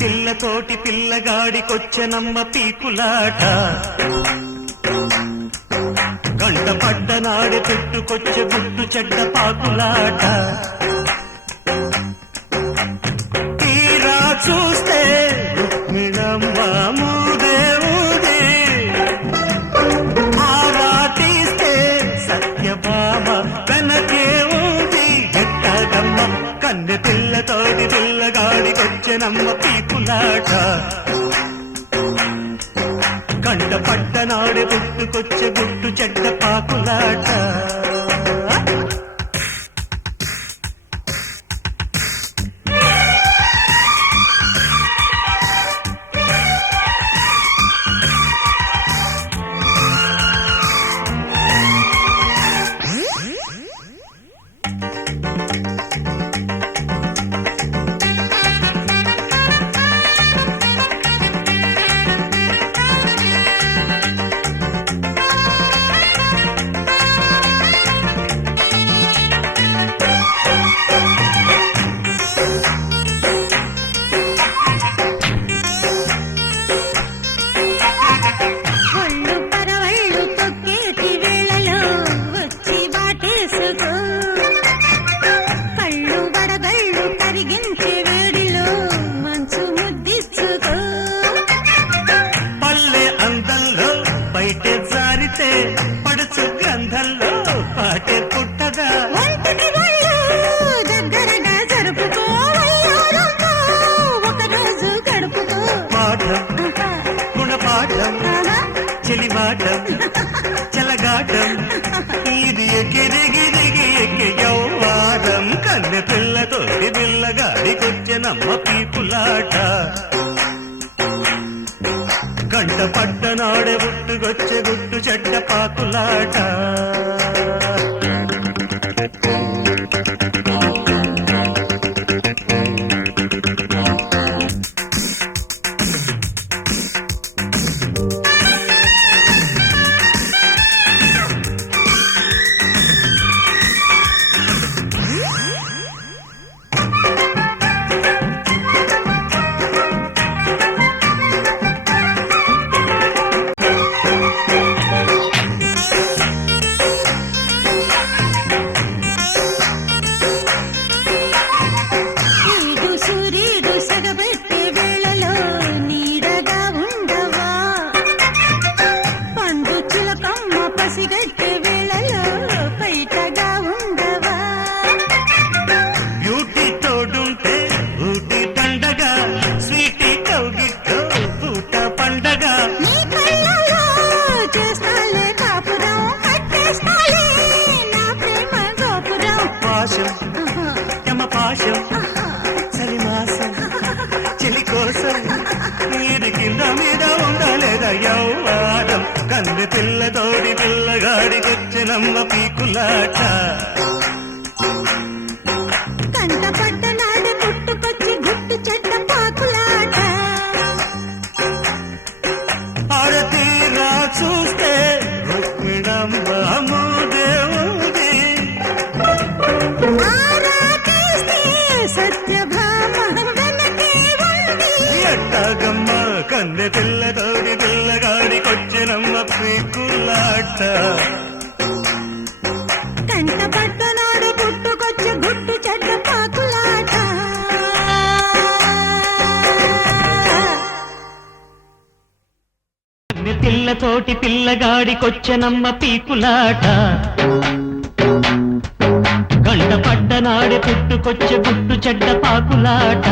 పిల్లతోటి పిల్లగాడికొచ్చెనమ్మ పీకులాట గంట పడ్డనాడు చుట్టుకొచ్చే గుట్టు చెడ్డ పాకులాట తీరా చూస్తే రుక్మిణమ్మ మూదేవుదే ఆరా తీస్తే సత్యభామ వెనకే ఉంది ఎట్టగమ్మ కన్నె పిల్లతోటి పిల్లగాడికొచ్చెనమ్మ పీకులాట కంట పట్టనాడు గుట్టుకొచ్చే గుట్టు చెడ్డ పాకులాట పడుచు గ్రంథంలో పాటే పుట్టగా దగ్గరగా జరుపుకో ఒకరోజు గడుపుకో పాఠం గుణపాఠం చెలిమాటం చెలగాటం ఇది ఎగిరిగిరిగి ఎక్కి యౌవారం కన్నె పిల్లతోటి పిల్లగాడికొచ్చెనమ్మ పీకులాట గంట పట్టనాడే గుట్టుకొచ్చే గుట్టు చెడ్డ పాకులాట బ్యూటీ తోడుంటే ఊటి పండగ స్వీటీ కౌగిట్లో పూట పండగ పాశం యమ పాశం చలిమాసం చెలి కోసం నీడి కింద మీద ఉండలేదా యౌవారం కన్నె పిల్లతోడి పిల్లగాడికొచ్చెనమ్మ పీకులాట కంట పట్టనాడు గుట్టుకొచ్చి గుట్టు చెడ్డ పాకులాట ఆరతీరా చూస్తే రుక్మిణమ్మ మూదేవుది సత్యభామ వెనకే ఉంది ఎట్టాగమ్మ కన్నె పిల్లతోడి పిల్లగాడికొచ్చెనమ్మ పీకులాట కంట పట్టనాడు గుట్టుకొచ్చి గుట్టు చెడ్డ పాకులాట పిల్లతోటి పిల్లగాడికొచ్చెనమ్మ పీకులాట గంట పడ్డనాడు పుట్టుకొచ్చే గుట్టు చెడ్డ పాకులాట